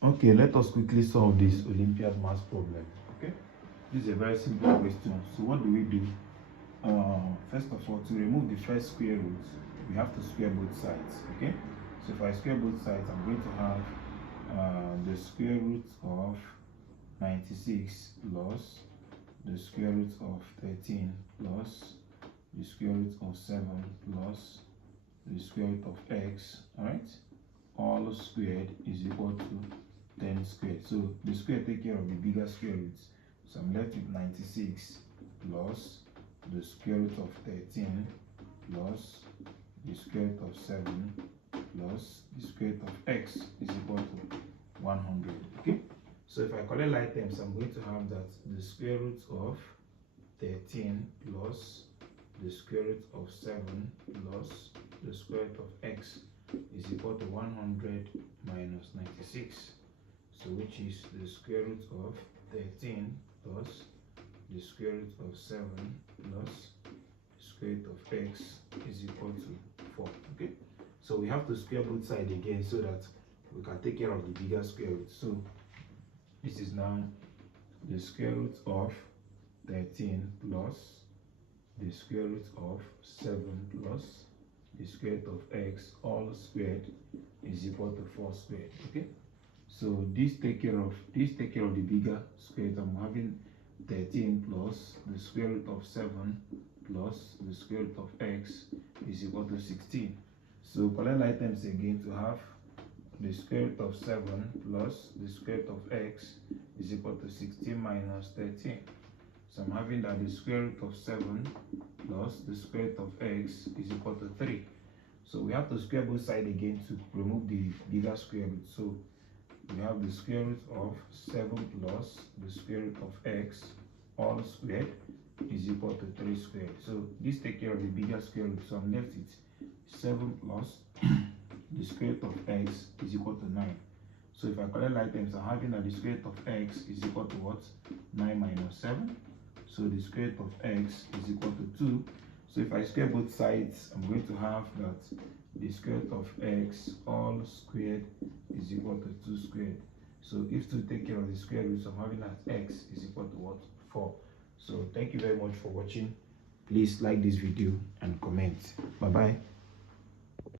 Okay, let us quickly solve this Olympiad math problem. Okay, this is a very simple question. So what do we do? First of all, to remove the first square root, we have to square both sides. Okay, so if I square both sides, I'm going to have the square root of 96 plus the square root of 13 plus the square root of 7 plus the square root of x. All right, all squared is equal to 10 squared. So the square take care of the bigger square roots. So I'm left with 96 plus the square root of 13 plus the square root of 7 plus the square root of x is equal to 100. Okay, so if I collect like terms, I'm going to have that the square root of 13 plus the square root of 7 plus the square root of x is equal to 100 minus 96. So which is the square root of 13 plus the square root of 7 plus the square root of x is equal to 4. Okay, so we have to square both sides again so that we can take care of the bigger square root. So this is now the square root of 13 plus the square root of 7 plus the square root of x all squared is equal to 4 squared. Okay, so this take care of the bigger square root. I'm having 13 plus the square root of 7 plus the square root of x is equal to 16. So collect items again to have the square root of 7 plus the square root of x is equal to 16 minus 13. So I'm having that the square root of 7 plus the square root of x is equal to 3. So we have to square both sides again to remove the bigger square root. So we have the square root of 7 plus the square root of x all squared is equal to 3 squared. So this take care of the bigger square root. So I'm left with 7 plus the square root of x is equal to 9. So if I collect items, I'm having that the square root of x is equal to what? 9 minus 7. So the square root of x is equal to 2. So if I square both sides, I'm going to have that the square root of x all squared is equal to 2 squared. So if 2 take care of the square root, so I'm having that x is equal to what? 4. So thank you very much for watching. Please like this video and comment. Bye bye.